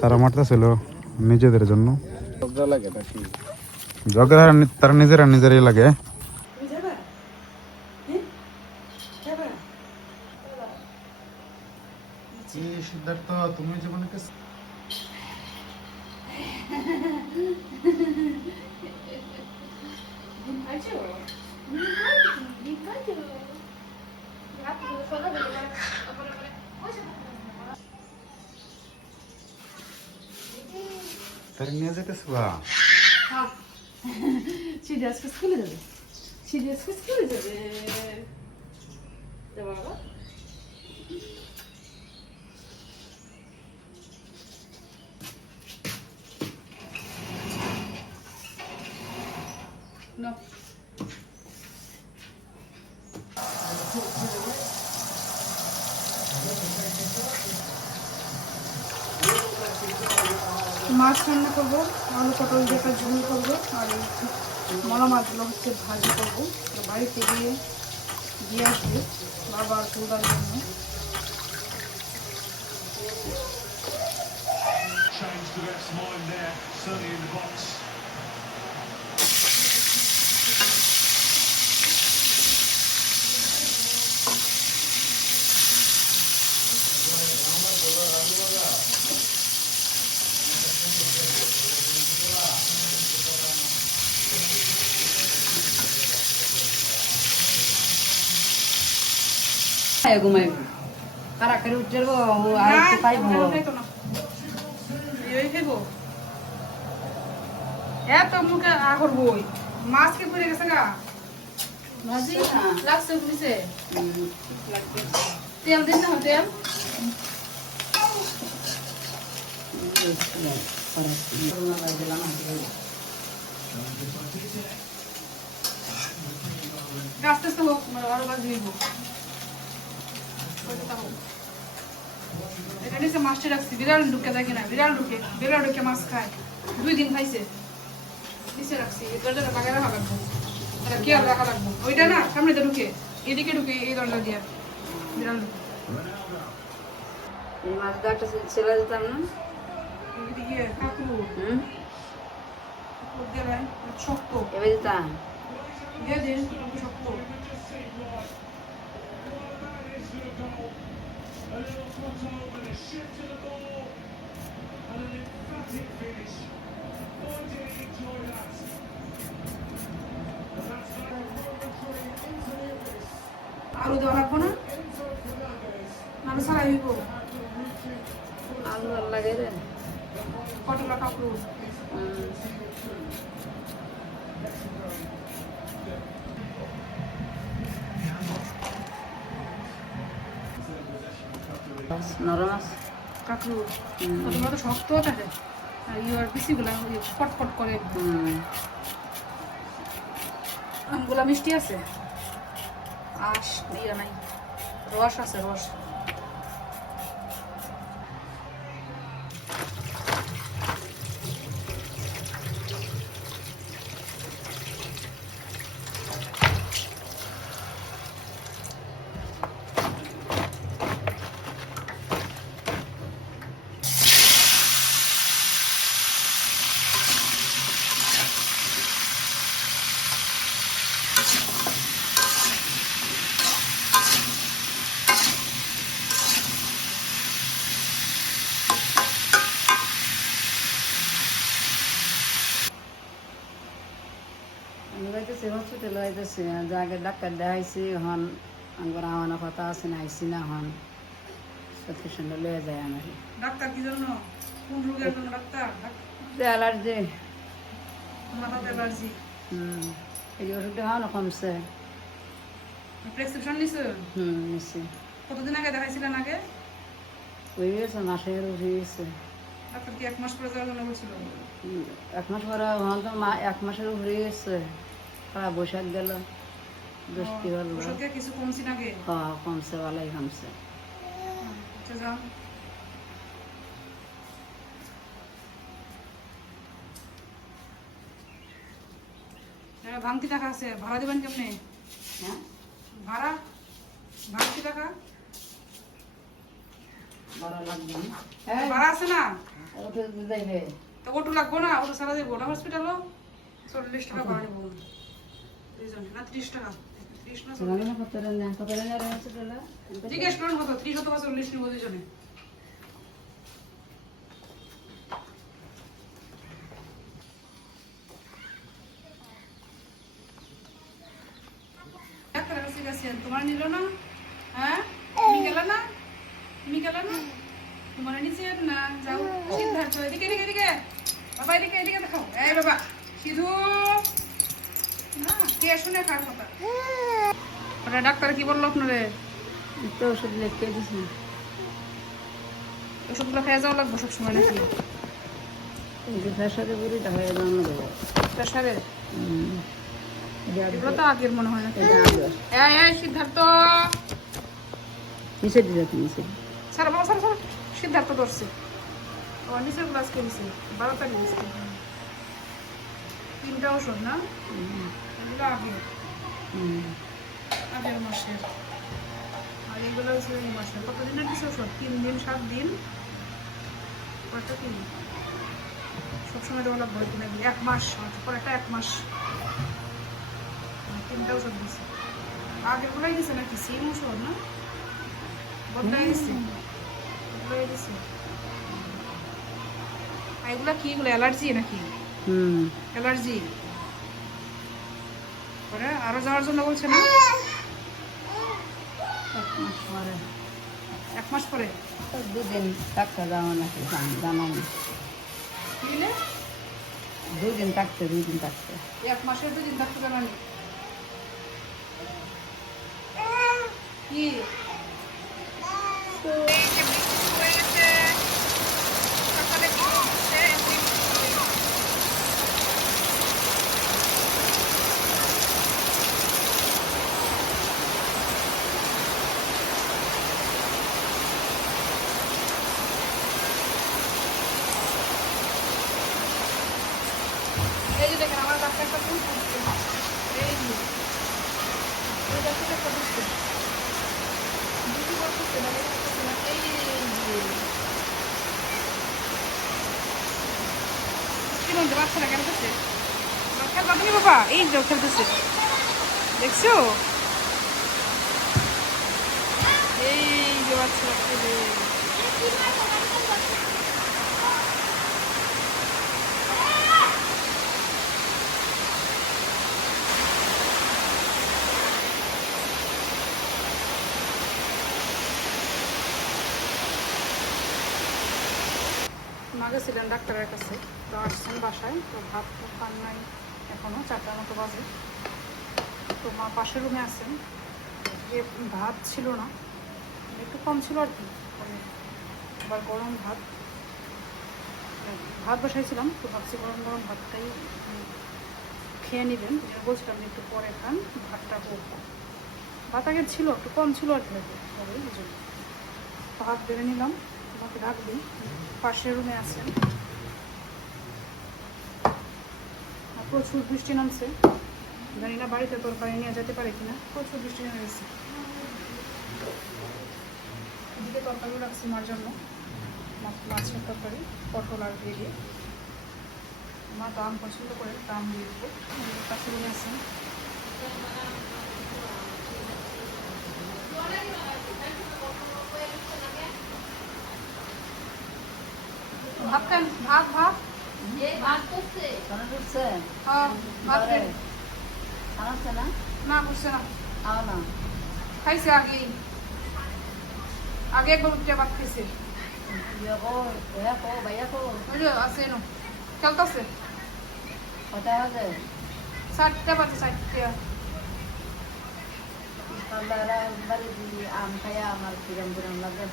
তারা মারতেছিল নিজেদের জন্য, ঝগড়া তারা নিজেরাই লাগে। সিদ্ধার্থ, তুমি জীবনে তারা নিয়ে যেতেছে বা সিধে আজকে স্কুলে যাবে, সিধে আজকে স্কুলে যাবে বাবা। No. মাছ রান্না করবো, আলু পটল দিয়ে একটা ঝোল করবো, আর মলা মাছগুলো হচ্ছে ভাজি করবো। বাড়িতে দিয়ে আসবো বাবা চুলদার জন্য। ঘুমাই কারাকারি উঠছিল আর পাইব এত মুখে আগর বই মাছ কে পড়ে গেছে গা ভাজি লাগছে পুলিশে তেল দিন না তেল আস্তে আস্তে হোক আরো বাজ দিব। এখানে মাছটা রাখছি, বিড়াল ঢুকে থাকে না, বিড়াল ঢুকে মাছ খায়, 2 দিন খাইছে, নিচে রাখছি। এই দরজাটা লাগাই রাখা লাগবো, তাহলে কি আর রাখা লাগবো, ওইটা না সামনে ঢুকে এদিকে ঢুকে এই দরজা দিয়া বিড়াল ঢুকে। এই মাছটা একটা ছেলে দিতাম না এদিকে কাকু দিয়ে শক্ত এবার দিতাম দিয়ে দিন শক্ত। আলু দেওয়া লাগবো না, আলু ছাড়াই হইব। আলু আর লাগে রে পটলা কাকু নরম আছে কাকু পটলা তো শক্ত থাকে আর ইয়ার পিসিগুলা ফটফট করে। আমগুলা মিষ্টি আছে, আশ ইয়া নাই, রস আছে রস। হসপিটাল হইতেছে আগে ডাক্তার দেখাইছি হন আমার আমার কথা আছে না আইসি না হন সত্যি সঙ্গে লয়ে যায় আমার ডাক্তার কি জন্য, কোন রোগের জন্য ডাক্তার? অ্যালার্জি, মাথাতে অ্যালার্জি। এই ওষুধটা খাওয়ানো কমছে। প্রেসক্রিপশন নিছো? নিছি। কতদিন আগে দেখাইছিলেন? আগে হয়ে গেছে, মাসের উঠে গেছে। ডাক্তার কি 1 মাস পরে যাওয়ার জন্য বলছিল? 1 মাস পরে হন তো 1 মাসের উপরে গেছে। বৈশাখ গেল, বৃষ্টি হলো, ওষুধে কিছু কমছে নাকি? হ্যাঁ কমছে, ভালোই কমছে। আচ্ছা যাও। ভাঙতি টাকা আছে, ভাড়া দেবেন কেমনে? হ্যাঁ ভাড়া ভাঙতি টাকা ভাড়া লাগবে, ভাড়া আছে না? ওটা যাইবে তো ওটু লাগবো না, ওটু সারা দেবো না হসপিটালও 40 টাকা ভাড়া নেবো দুইজনে না 30 টাকা 30 না 40। রান্না করতে রান্না কত রান্না রয়েছে তোলা জিজ্ঞেস করুন কত 30 অথবা 40 নিবো দুইজনে। ডাক্তার কাছে গেছেন, তোমার নিল না? হ্যাঁ তুমি গেলে না? তুমি গেলে না? তোমার নিচে না যাও সিদ্ধার্থ এদিকে এদিকে এদিকে বাবা এদিকে এদিকে দেখাও। এই বাবা সিধু না কে শুনে কার কথা? ওটা ডাক্তার কি বললো আপনারে? তো ওষুধ লিখে দিছি ওষুধগুলো খেয়ে যাওয়া লাগবে সবসময় নাকি? এই যে ফ্যাশারে বুড়িটা হয়ে দাম দেবো প্রেশারে এগুলো তো আগের মনে হয় না। এটা আগে এই এই সিদ্ধার্থ নিচে দিলে নিচে স্যার বাবা স্যার স্যার সিদ্ধার্থ ধরছে ও নিচের গ্লাস কিনছে 12 তারিখ দিচ্ছে 3টা ওষুধ না এগুলো আগে আগের মাসের আর এগুলো হচ্ছে এই মাসের। কতদিনের দিচ্ছে ওষুধ? 3 দিন 7 দিন কয়টা দিন সবসময় দেওয়া লাগবে কিনা 1 মাস পর একটা 1 মাস 3টা ওষুধ দিচ্ছে। আগের গুলাই দিচ্ছে নাকি সেম ওষুধ না বদলাই দিচ্ছে? বদলাই দিচ্ছে। আর এগুলা কি এগুলো অ্যালার্জি নাকি? অ্যালার্জি পরে আরো যাওয়ার জন্য বলছে না? 1 মাস পরে 2 দিন থাকতে যাওয়া নাকি জানাই দিলে 2 দিন থাকতে 2 দিন থাকতে 1 মাসের 2 দিন থাকতে জানানি কি এই যে দেখেন আমার বাচ্চা একটা ফুল ফুটছে এই যে ওই বাচ্চাটা একটা ফুটছে দুটো বড় ফুটছে না এই যে কি বলতে বাচ্চারা কেন করছে খেলবা তুমি বাবা এই যে খেলতেছে দেখছো এই যে বাচ্চারা খেলে মা গেছিলেন ডাক্তারের কাছে তো আসছেন বাসায় তো ভাত তো খান নাই এখনও 4টার মতো বাজে তো মা পাশের রুমে আছেন যে ভাত ছিল না একটু কম ছিল আর কি আবার গরম ভাত ভাত বসাইছিলাম তো ভাবছি গরম গরম ভাতটাই খেয়ে নেবেন বলছিলাম যে একটু পরে খান ভাতটা হোক ভাত আগে ছিল একটু কম ছিল আর কি হবে এই জন্য ভাত বেড়ে নিলাম তোমাকে রাখবেন পাশের রুমে আছেন প্রচুর বৃষ্টি নামছে জানি না বাড়িতে তরকারি নিয়ে যেতে পারে কিনা প্রচুর বৃষ্টি নেমে গেছে এদিকে তরকারিও রাখছি মার জন্য মাছের তরকারি পটল আর দিয়ে মা তো আম পছন্দ করে তা আম দিয়ে দেবো পাশের রুমে আছেন ভাত খান ভাত ভাত শোনা ঢুকছে হ্যাঁ ভাত খান খাওয়াচ্ছে না না বুঝছে না খাও না খাইছে আগেই আগে একবার উঠে ভাত খাইছে ভাইয়া কো ওই যে আছে এনো খেলতেছে কোথায় হবে 4টা বাজে 4টা বাড়ি দিয়ে আম খাইয়া আমার কিরম কিরম লাগে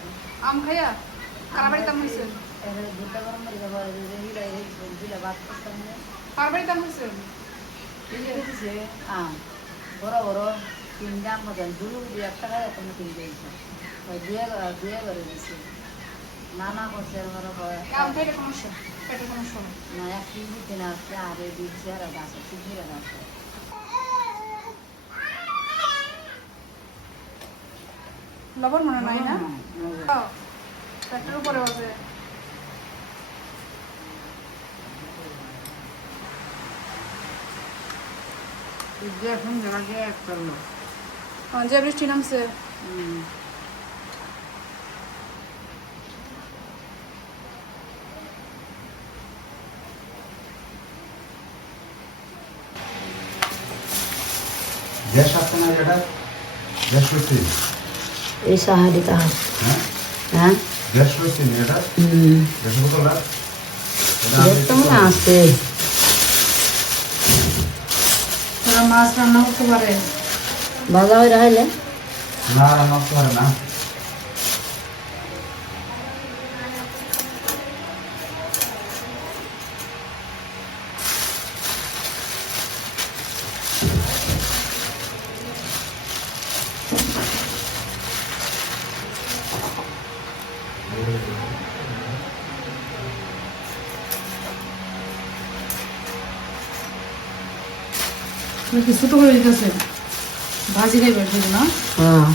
আম খাইয়া কার বাড়িতে আম হয়েছে দুটা গরম বাড়ি যাবো দিলে ভাত করতাম কার বাড়িতে আম হয়েছে দিছে আম বড় বড় 3টা আম মতন 2 টাকা এখন 3 দিয়েছে ওই দুয়ে করে দিছে নানা করছে আম খাইলে সমস্যা পেটের সমস্যা হয় না এক কেজি কিনা আসছে আর এই দিচ্ছে আর গাছ কিনে গাছ লবণ মনে নাই না পেটের উপরে বাজে এখন জায়গাটা একটা লোক যে বৃষ্টি নামছে গ্যাস আসছে না এটা গ্যাস করছি এই সাহায্যটা হ্যাঁ হ্যাঁ গ্যাস করছি না এটা গ্যাস বোতলটা দেখতে মনে আসছে তারা মাছ রান্না করতে পারে ভাজা হয়ে রাখলে না রান্না করতে পারে না কি ছোট করে দিতেছে ভাজি খাইবার জন্য না হ্যাঁ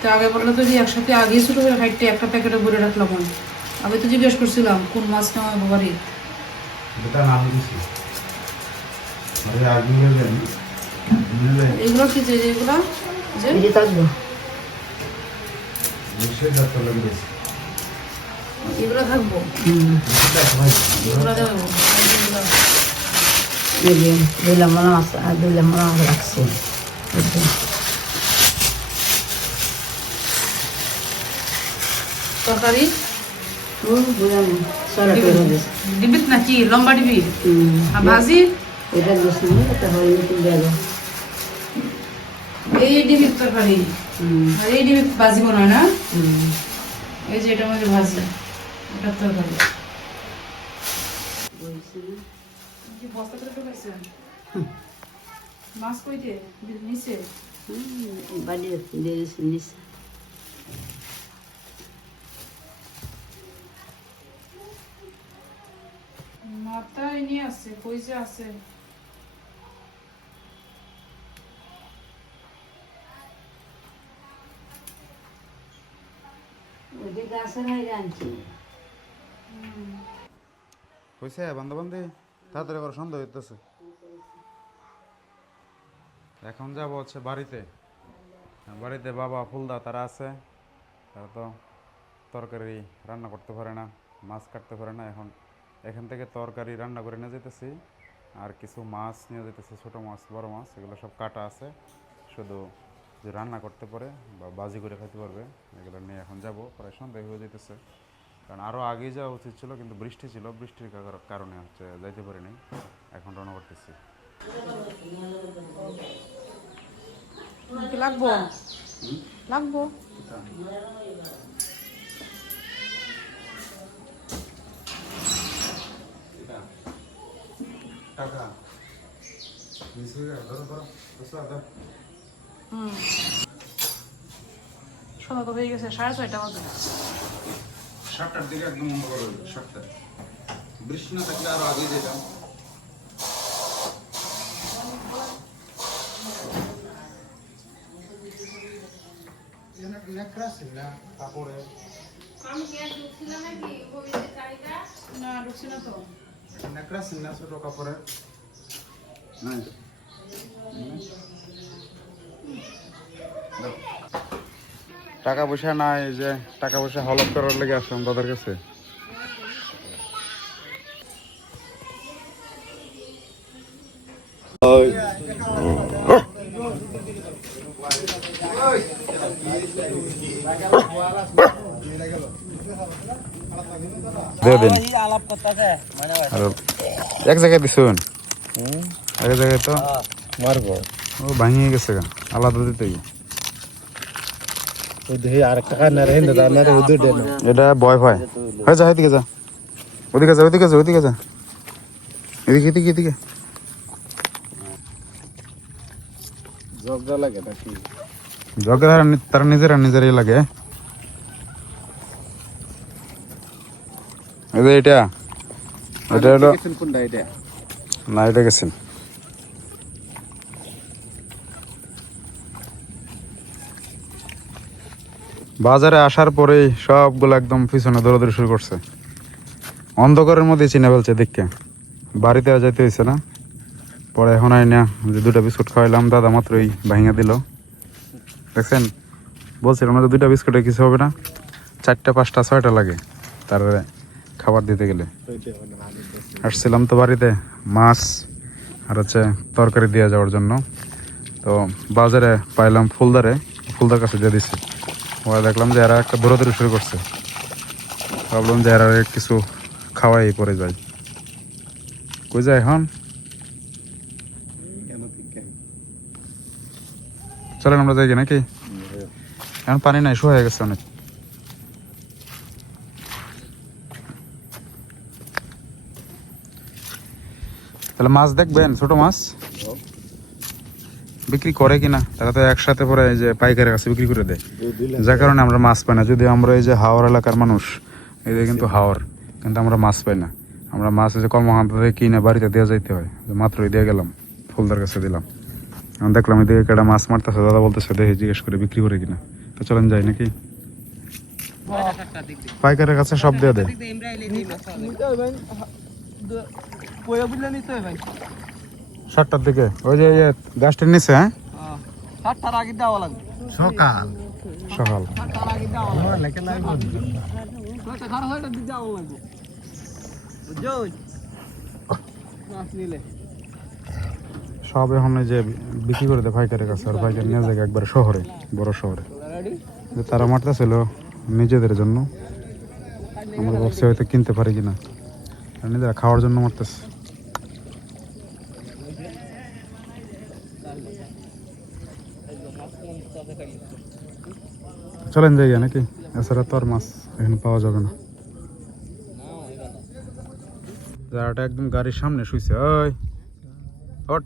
তো আগে বললো তো যে একসাথে আগে ছোট করে খাইতে একটা প্যাকেটে ভরে রাখলাম আমি তো জিজ্ঞেস করছিলাম কোন মাছ নেওয়া বাবারি এটা নাম দিছি আরে আগে গেলেন এগুলো কি যে এগুলো যে এই যে থাকবো নিশ্চয়ই যত লোক বেশি এগুলো থাকবো এগুলো দেবো এই যে 2 লেমন আছে আর 2 লেমন রাখছি তরকারি বুঝলাম সারা করে দিস ডিবিত নাকি লম্বা ডিবি আর ভাজি এটা দিস না এটা হয়ে গেল এই ডিবির তরকারি আর এই ডিবির ভাজি বানায় না এই যে এটা আমাদের ভাজি এটা তরকারি কি বস্তা করে ঢুকাইছেন মাছ কইতে নিচে বাড়ি দিয়ে নিস মাথায় নিয়ে আসছে কইছে আছে ওদিকে আসে নাই জানছি হয়েছে বান্ধবান্ধে তাড়াতাড়ি করে সন্ধ্যা হইতেছে এখন যাবো হচ্ছে বাড়িতে বাড়িতে বাবা ফুলদা তারা আছে তারা তো তরকারি রান্না করতে পারে না মাছ কাটতে পারে না এখন এখান থেকে তরকারি রান্না করে নিয়ে যেতেছি আর কিছু মাছ নিয়ে যেতেছি ছোটো মাছ বড় মাছ এগুলো সব কাটা আছে শুধু যে রান্না করতে পারে বা বাজি করে খাইতে পারবে এগুলো নিয়ে এখন যাব প্রায় সন্ধ্যা হয়ে যেতেছে কারণ আরও আগেই যাওয়া উচিত ছিল কিন্তু বৃষ্টি ছিল বৃষ্টির কারণে হচ্ছে যাইতে পারিনি এখন রওনা করতেছি লাগবো লাগবো টাকা সন্ধ্যা তো হয়ে গেছে 6:30 বাজে 7টার দিকে একদম অন্ধকার হয়ে যাবে 7টা বৃষ্টি না থাকলে আরো আগে যেতাম কাপড়ে না ঢুকছি না তো নেকড়া সিনা ছোট কাপড়ে নাই টাকা পয়সা নাই যে টাকা পয়সা হলপ করার লেগে আসলাম তাদের কাছে দিন এক জায়গায় দিছুন এক জায়গায় তো মারবো ও ভাঙিয়ে গেছে গা আলাদা দিতে এটা ভয় ভয় হয়ে যা এদিকে যা ওদিকে যা ওদিকে যা ওদিকে যা এদিকে এদিকে এদিকে জগা তারা নিজেরা নিজেরই লাগে এটা এটা হলো না এটা গেছেন বাজারে আসার পরেই সবগুলো একদম পিছনে দৌড়াদৌড়ি শুরু করছে অন্ধকারের মধ্যে চিনে ফেলছে দেখে বাড়িতে যাইতে হয়েছে না, পরে এখন আই না যে 2টা বিস্কুট খাওয়াইলাম, দাদা মাত্রই ভাঙিয়ে দিল। দেখছেন, বলছিলাম না যে 2টা বিস্কুটে কিছু হবে না, 4টা 5টা 6টা লাগে তার খাবার দিতে গেলে। আসছিলাম তো বাড়িতে মাছ আর হচ্ছে তরকারি দিয়ে যাওয়ার জন্য, তো বাজারে পাইলাম ফুলদার কাছে দিয়ে দিছি। ওরা দেখলাম যে এরা একটা দৌড়াদৌড়ি শুরু করছে, ভাবলাম যে এরা কিছু খাওয়াই পরে যায়। কই যায় এখন? চলেন আমরা যাই নাকি? এখন পানি নাই, শুয়ে গেছে অনেক। তাহলে মাছ দেখবেন, ছোট মাছ বিক্রি করে কিনা, তারা তো একসাথে পরে এই যে পাইকারের কাছে বিক্রি করে দেয়, যার কারণে আমরা মাছ পাই না। যদি আমরা এই যে হাওর এলাকার মানুষ, এই যে কিন্তু হাওর, কিন্তু আমরা মাছ পাই না। আমরা মাছ এই যে কর্মকাণ্ড থেকে কিনে বাড়িতে দেওয়া যাইতে হয়, মাত্রই দিয়ে গেলাম, ফুলদার কাছে দিলাম। এখন দেখলাম এদিকে একটা মাছ মারতেছে, দাদা বলতেছে দেখে জিজ্ঞেস করে বিক্রি করে কিনা। তো চলেন যাই নাকি? পাইকারের কাছে সব দিয়ে দেয়। 7টার দিকে ওই যে গাছটার নিচে। হ্যাঁ, 7টার আগে দেওয়া লাগবে। সকাল সকাল 7টার আগে দেওয়া লাগবে। খারাপ হয় দিতে দেওয়া লাগবে। বুঝছো? মাছ নিলে সব এখন এই যে বিক্রি করে দেয় পাইকারের কাছে, আর পাইকার নিয়ে যায় একবার শহরে, বড় শহরে। রেডি? যে তারা মারতেছিল নিজেদের জন্য, আমরা ভাবছি হয়তো কিনতে পারি কিনা, আর নিজেরা খাওয়ার জন্য মারতেছে। চলেন যাই নাকি? এছাড়া তো আর মাছ এখানে পাওয়া যাবে না। যারাটা একদম গাড়ির সামনে শুইছে, ওই হট।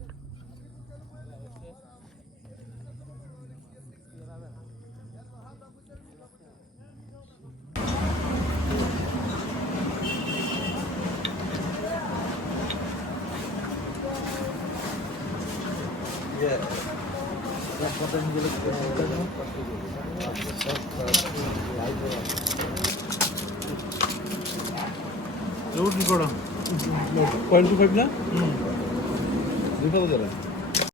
রুটি করা 0.25 না? 2 খাবো যারা